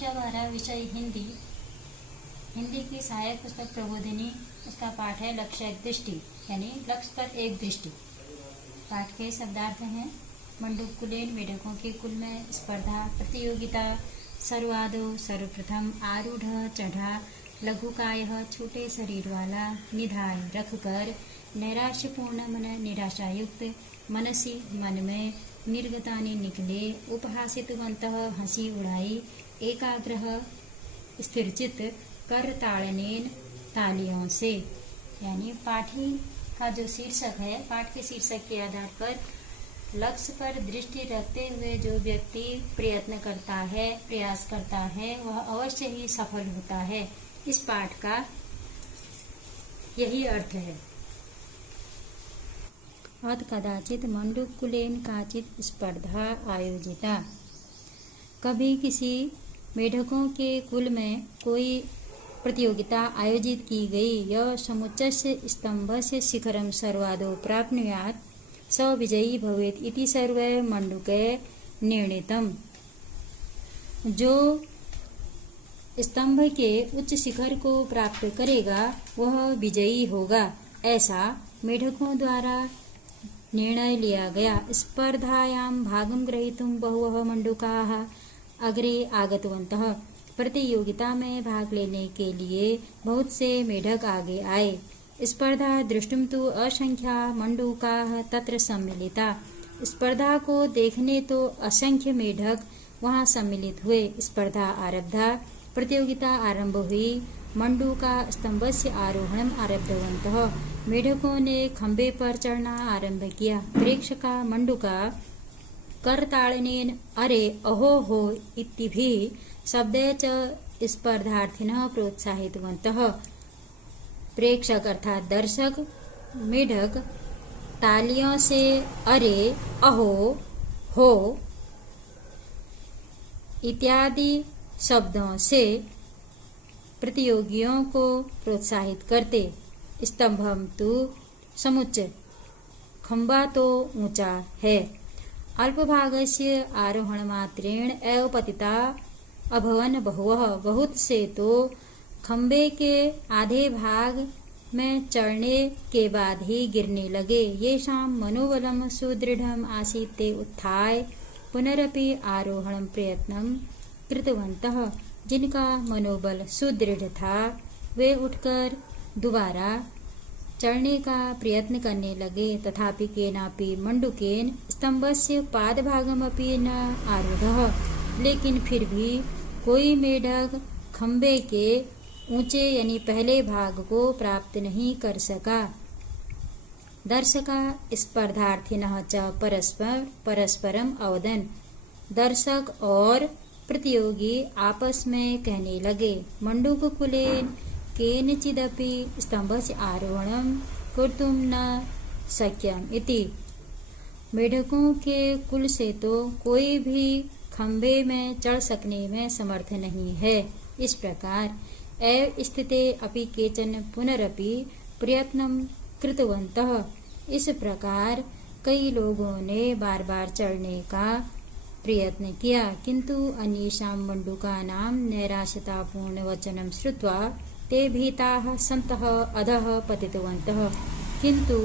कक्षा 12 विषय हिंदी की सहायक पुस्तक प्रबोधिनी। उसका पाठ है लक्ष्य एक दृष्टि, यानी लक्ष्य पर एक दृष्टि। पाठ के शब्दार्थ हैं मंडूक कुलीन मेढकों के कुल में स्पर्धा, प्रतियोगिता, सर्वादो सर्वप्रथम, आरूढ़ चढ़ा, लघुकाय छोटे शरीर वाला, निधाय रखकर, नैराश्यपूर्ण मन निराशायुक्त, मनसी मन में, निर्गतानि निकले, उपहासितवंतः हंसी उड़ाई, एकाग्रह स्थिरचित, कर ताड़नेन तालियों से। यानी पाठी का जो शीर्षक है, पाठ के शीर्षक के आधार पर लक्ष्य पर दृष्टि रखते हुए जो व्यक्ति प्रयत्न करता है, प्रयास करता है, वह अवश्य ही सफल होता है। इस पाठ का यही अर्थ है। अथ कदाचित मंडूकुलेन काचित स्पर्धा आयोजिता। कभी किसी मेढकों के कुल में कोई प्रतियोगिता आयोजित की गई। यह समुच्चस्य स्तंभस्य शिखरं सर्वादो प्राप्नुयात् स विजयी भवेत् इति सर्वे मंडूके निर्णीतम्। जो स्तंभ के उच्च शिखर को प्राप्त करेगा वह विजयी होगा, ऐसा मेढकों द्वारा निर्णय लिया गया। स्पर्धायां भागं ग्रहीतुं बहवः मंडूकाः अग्रे आगतवन्तः। प्रतियोगिता में भाग लेने के लिए बहुत से मेढक आगे आए। स्पर्धा दृष्टुं तु असंख्या मंडूकाः तत्र सम्मिलिता। स्पर्धा को देखने तो असंख्य मेढक वहां सम्मिलित हुए। स्पर्धा आरब्धा, प्रतियोगिता आरंभ हुई। मंडूका स्तंभस्य आरोहणम् आरब्धवन्तः। मेढकों ने खंबे पर चढ़ना आरंभ किया। प्रेक्षका मंडूका करताड़नेन अरे अहो हो इत्याभिः शब्दे च स्पर्धार्थिनः प्रोत्साहितवन्तः। प्रेक्षक अर्थात दर्शक मेढक तालियों से अरे, अहो, हो इत्यादि शब्दों से प्रतियोगियों को प्रोत्साहित करते। स्तंभम तु समुच्च, खंबा तो ऊंचा है। अल्पभागस्य आरोहण मात्रेण एव पतिता अभवन बहुवः। बहुत से तो खंबे के आधे भाग में चढ़ने के बाद ही गिरने लगे। येषां मनोबलं सुदृढ़म् आसीत् ते उत्थाय पुनरपि आरोहण प्रयत्नं कृतवन्तः। जिनका मनोबल सुदृढ़ था वे उठकर दोबारा चढ़ने का प्रयत्न करने लगे। तथापि केनापि मंडूकेन स्तंभस्य पादभागमपि न आरूढ़ः। लेकिन फिर भी कोई मेढक खंबे के ऊंचे यानी पहले भाग को प्राप्त नहीं कर सका। दर्शका स्पर्धार्थिनः च परस्परम अवदन्। दर्शक और प्रतियोगी आपस में कहने लगे, मंडूक कुलेन केनचिदपि स्तंभस्य आरोहणं कर्तुं न शक्यम् इति। मेढकों के कुल से तो कोई भी खंबे में चढ़ सकने में समर्थ नहीं है। इस प्रकार एव स्थिते अपि केचन पुनरपि प्रयत्नं कृतवन्तः। इस प्रकार कई लोगों ने बार बार चढ़ने का प्रयत्न किया, किंतु अन्येषां मंडूकानां नैराश्यतापूर्ण वचनं श्रुत्वा ते भीताः सन्तः अधः पतितवन्तः। किंतु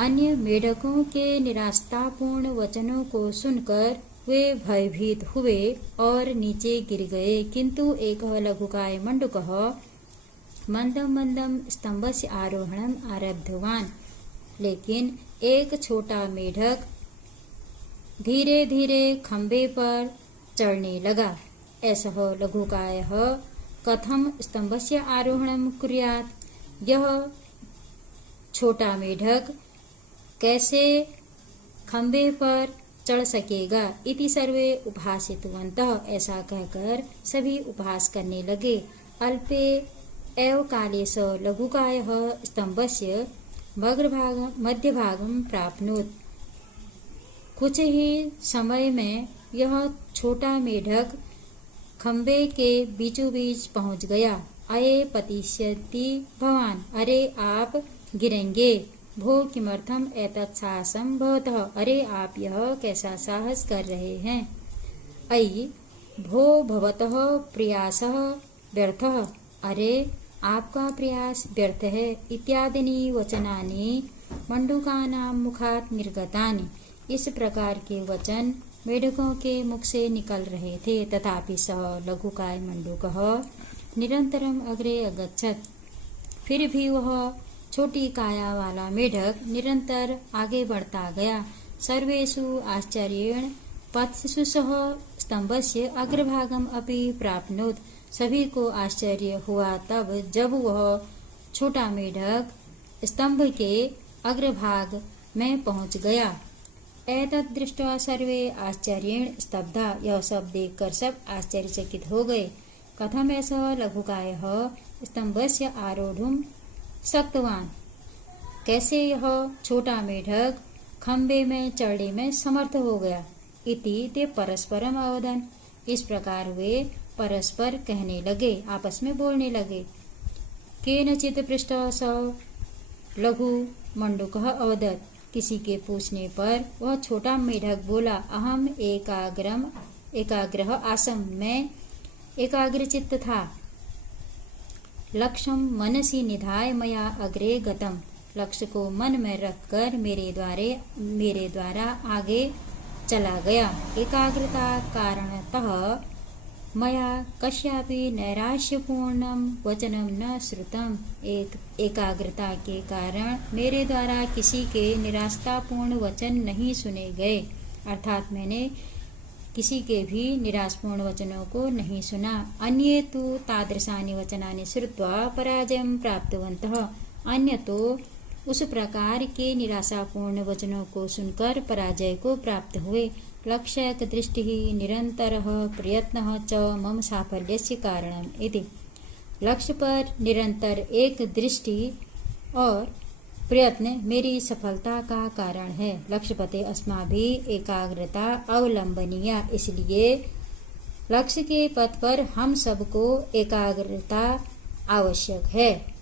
अन्य मेढकों के निराशापूर्ण वचनों को सुनकर वे भयभीत हुए और नीचे गिर गए। किंतु एकः लघुकाय मंडूकः मंदं मंदं स्तंभस्य आरोहणम् आरब्धवान्। लेकिन एक छोटा मेढक धीरे धीरे खंबे पर चढ़ने लगा। ऐसः लघुकायः कथम स्तंभस्य आरोहणं कुर्यात्। यह छोटा मेढक कैसे खंबे पर चढ़ सकेगा। इति सर्वे उपहासितवन्तः। ऐसा कहकर सभी उपहास करने लगे। अल्पे एव काले स लघुकायः स्तंभस्य मध्यभागं प्राप्नोत्। कुछ ही समय में यह छोटा मेढक खंबे के बीचों बीच पहुंच गया। अये पतिष्यति भवान, अरे आप गिरेंगे। भो किमर्थम एतत् साहसं भवतः, अरे आप यह कैसा साहस कर रहे हैं। अयि भो भवतः प्रयासः व्यर्थः, अरे आपका प्रयास व्यर्थ है, इत्यादीनि वचनानि मंडूकानां मुखात् निर्गतानि। इस प्रकार के वचन मेढकों के मुख से निकल रहे थे। तथापि सः लघुकाय मंडूकः निरंतरम अग्रे अगच्छत्। फिर भी वह छोटी काया वाला मेढक निरंतर आगे बढ़ता गया। सर्वेषु आश्चर्येण पत्सु सह स्तंभस्य अग्रभागम अपि प्राप्नोत्। सभी को आश्चर्य हुआ तब जब वह छोटा मेढक स्तंभ के अग्रभाग में पहुंच गया। एतद् दृष्ट्वा सर्वे आश्चर्येण स्तब्धा। यह सब देखकर सब आश्चर्यचकित हो गए। कथम एषः लघुकायः स्तंभस्य आरोढुं शक्तवान्, कैसे यह छोटा मेढक खंबे में चढ़ने में समर्थ हो गया। इति ते परस्परम अवदन्। इस प्रकार वे परस्पर कहने लगे, आपस में बोलने लगे। केनचित् पृष्टः स लघु मंडूकः अवदत्। किसी के पूछने पर वह छोटा मेढक बोला, अहम एकाग्रः आसम, मैं एकाग्रचित्त था। लक्ष्यं मनसि निधाय मया अग्रे गतम, लक्ष्य को मन में रखकर मेरे द्वारा आगे चला गया। एकाग्रता कारणतः मया कस्यापि नैराश्यपूर्णं वचनं न श्रुतम्। एकाग्रता के कारण मेरे द्वारा किसी के निराशापूर्ण वचन नहीं सुने गए, अर्थात मैंने किसी के भी निराशपूर्ण वचनों को नहीं सुना। अन्ये तु तादृशानि वचनानि श्रुत्वा पराजयं प्राप्तवन्तः। अन्य तो उस प्रकार के निराशापूर्ण वचनों को सुनकर पराजय को प्राप्त हुए। लक्ष्यक दृष्टि निरंतरः प्रयत्नः च मम साफल्यस्य कारणम् इति। लक्ष्य पर निरंतर एक दृष्टि और प्रयत्न मेरी सफलता का कारण है। लक्ष्यपते अस्माभिः एकाग्रता अवलंबनीया, इसलिए लक्ष्य के पथ पर हम सबको एकाग्रता आवश्यक है।